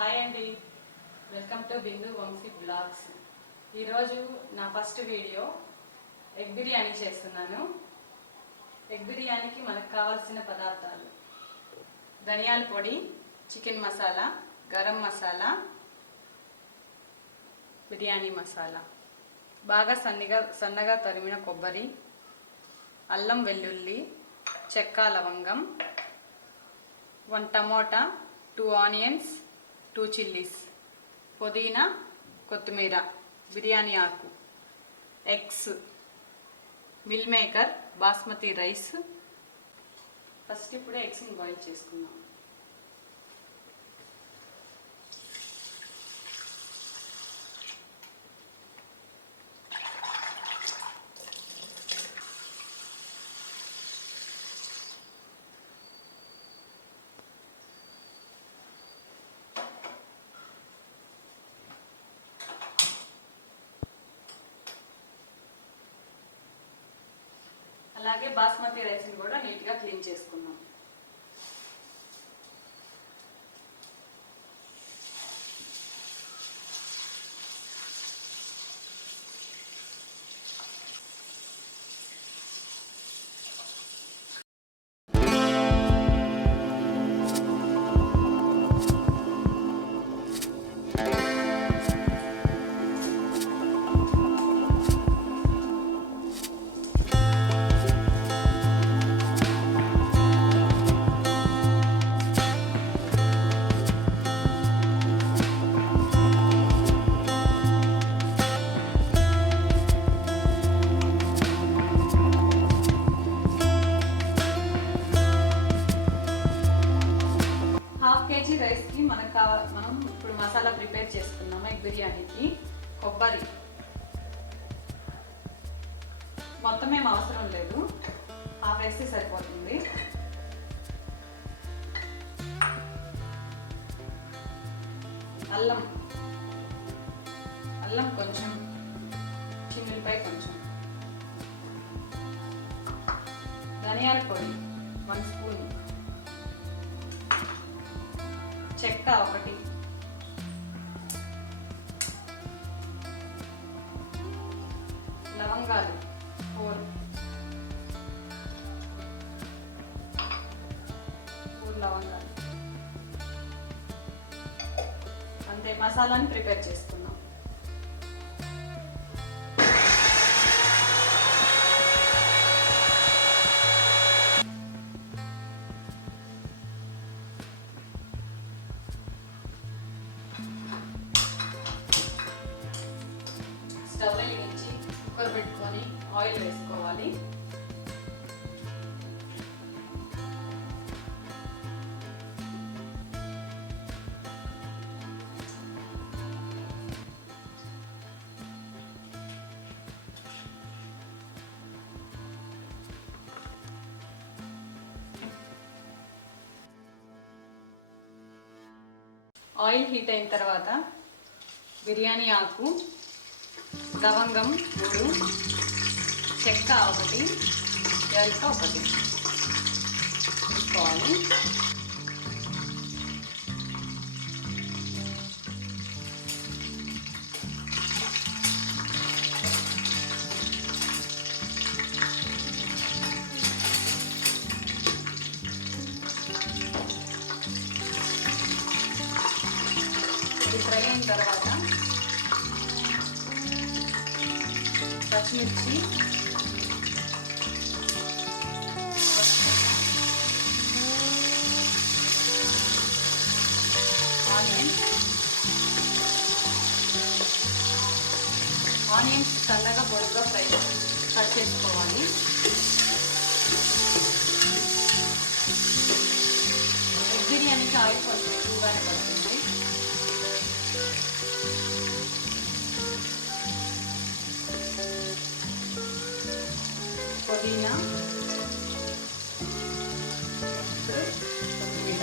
హాయ్ అండి, welcome to Bindu Vamsi blogs. ఈరోజు నా ఫస్ట్ వీడియో ఎగ్ బిర్యానీ చేస్తున్నాను. ఎగ్ బిర్యానీకి మనకు కావాల్సిన పదార్థాలు: ధనియాల పొడి, చికెన్ మసాలా, గరం మసాలా, బిర్యానీ మసాలా, బాగా సన్నగా తరిమిన కొబ్బరి, అల్లం వెల్లుల్లి, చెక్క లవంగం, 1 టమోటా, 2 ఆనియన్స్, 2 చిల్లీస్, పుదీనా, కొత్తిమీర, బిర్యానీ ఆకు, eggs, meal maker, basmati rice. First ఇప్పుడే ఎగ్స్ని బాయిల్ చేసుకుందాం. అలాగే బాస్మతి రైస్ని కూడా నీట్గా క్లీన్ చేసుకుందాం. కేజీ రైస్కి మనం ఇప్పుడు మసాలా ప్రిపేర్ చేసుకున్నాము. ఎగ్ బిర్యానీకి కొబ్బరి మొత్తం ఏం అవసరం లేదు, హాఫ్ వేస్తే సరిపోతుంది. అల్లం కొంచెం, చిన్నులపై కొంచెం, ధనియాల పొడి 1 స్పూన్, చెక్క 1, లవంగాలు 4 లవంగాలు. అంతే, మసాలాని ప్రిపేర్ చేసుకున్నాం. స్టవ్ వెలిగించి కుక్కర్ పెట్టుకొని ఆయిల్ వేసుకోవాలి. ఆయిల్ హీట్ అయిన తర్వాత బిర్యానీ ఆకు, లవంగం 3, చెక్క 1, యాలక 1 తీసుకోవాలి. ఇది ఫ్రై అయిన తర్వాత పచ్చిమిర్చి, ఆనియన్స్ సన్నగా పొడిగా కట్ చేసుకోవాలి. ఎగ్ బిర్యానీకి ఆయిల్ కొంచెం ఎక్కువగానే పడుతుంది. పుదీనా, కొత్తిమీర,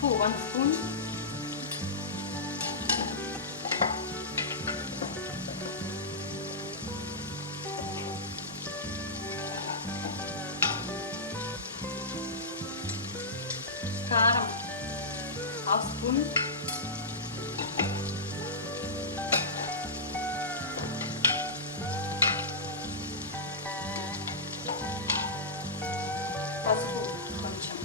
ఉప్పు 1 స్పూన్, కారం 1/2 స్పూన్, పసుపు కొంచెం,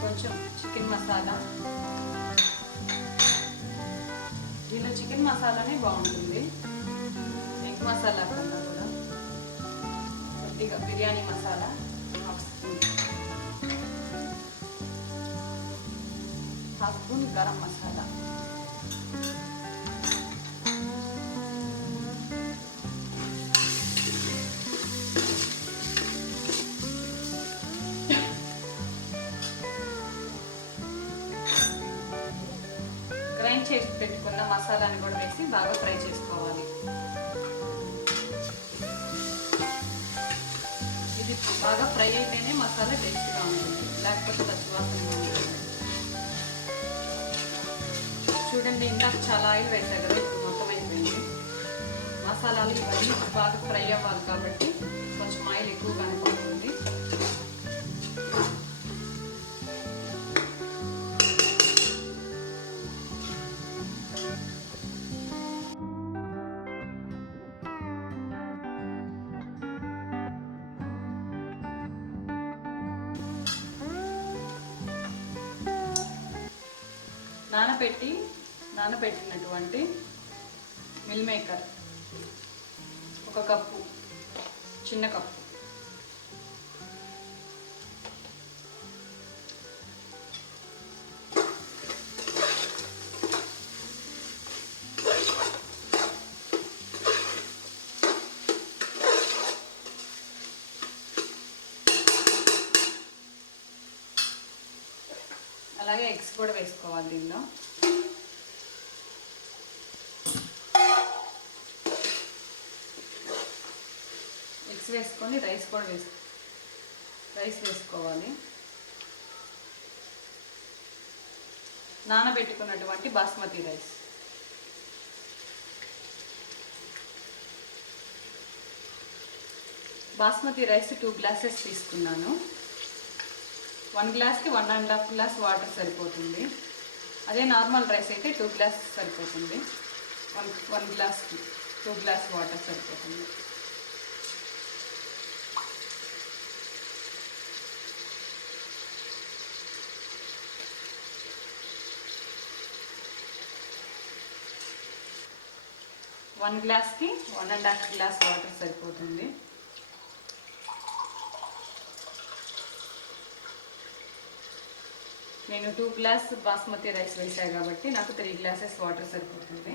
కొంచెం చికెన్ మసాలా. దీనిలో చికెన్ మసాలానే బాగుంటుంది, ఎగ్ మసాలా కన్నా కూడా. కొద్దిగా బిర్యానీ మసాలా 1/2 స్పూన్, 1/2 స్పూన్ గరం మసాలా, గ్రైండ్ చేసి పెట్టుకున్న మసాలాని కూడా వేసి బాగా ఫ్రై చేసుకోవాలి. ఇది బాగా ఫ్రై అయితేనే మసాలా టేస్ట్గా ఉంటుంది, లేకపోతే పచ్చివాసనగా ఉంటుంది. చూడండి, ఇందాక చాలా ఆయిల్ వేసాయి కదా, ఇప్పుడు మొత్తం అయిపోయింది. మసాలాలు ఇవన్నీ బాగా ఫ్రై అవ్వాలి కాబట్టి కొంచెం ఆయిల్ ఎక్కువగానే పడుతుంది. నానబెట్టినటువంటి మిల్ మేకర్ 1 కప్పు, చిన్న కప్పు, అలాగే ఎగ్స్ కూడా వేసుకోవాలి దీనిలో. ఎగ్స్ వేసుకొని రైస్ వేసుకోవాలి. నానబెట్టుకున్నటువంటి basmati rice, basmati rice 2 glasses తీసుకున్నాను. 1 గ్లాస్కి 1.5 గ్లాస్ వాటర్ సరిపోతుంది. అదే నార్మల్ రైస్ అయితే 2 గ్లాసెస్ సరిపోతుంది. 1 గ్లాస్కి 2 గ్లాస్ వాటర్ సరిపోతుంది. వన్ గ్లాస్కి 1.5 గ్లాస్ వాటర్ సరిపోతుంది. నేను 2 గ్లాస్ బాస్మతి రైస్ వేసాను కాబట్టి నాకు 3 గ్లాసెస్ వాటర్ సరిపోతుంది.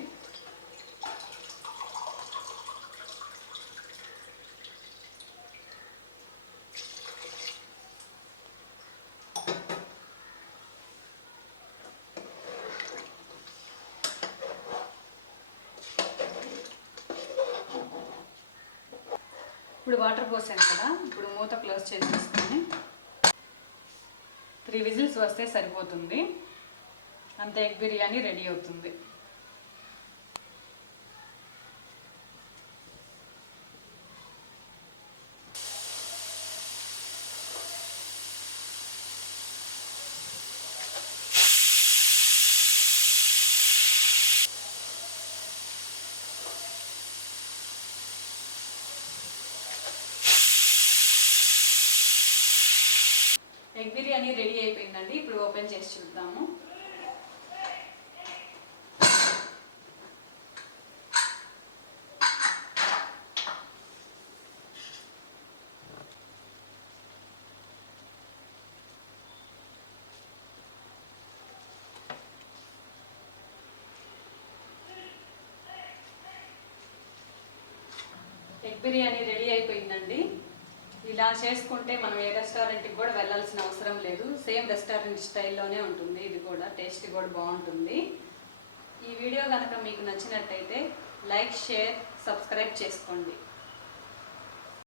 ఇప్పుడు వాటర్ పోసాను కదా, ఇప్పుడు మూత క్లోజ్ చేసేసుకొని 3 విజిల్స్ వస్తే సరిపోతుంది. అంతే, ఎగ్ బిర్యానీ రెడీ అవుతుంది. ఎగ్ బిర్యానీ రెడీ అయిపోయిందండి. ఇప్పుడు ఓపెన్ చేసి చూద్దాము. ఎగ్ బిర్యానీ రెడీ అయిపోయిందండి. ఇలా చేసుకుంటే మనం ఏ రెస్టారెంట్కి కూడా వెళ్ళాల్సిన అవసరం లేదు. సేమ్ రెస్టారెంట్ స్టైల్లోనే ఉంటుంది. ఇది కూడా టేస్ట్ కూడా బాగుంటుంది. ఈ వీడియో కనుక మీకు నచ్చినట్టయితే లైక్, షేర్, సబ్స్క్రైబ్ చేసుకోండి.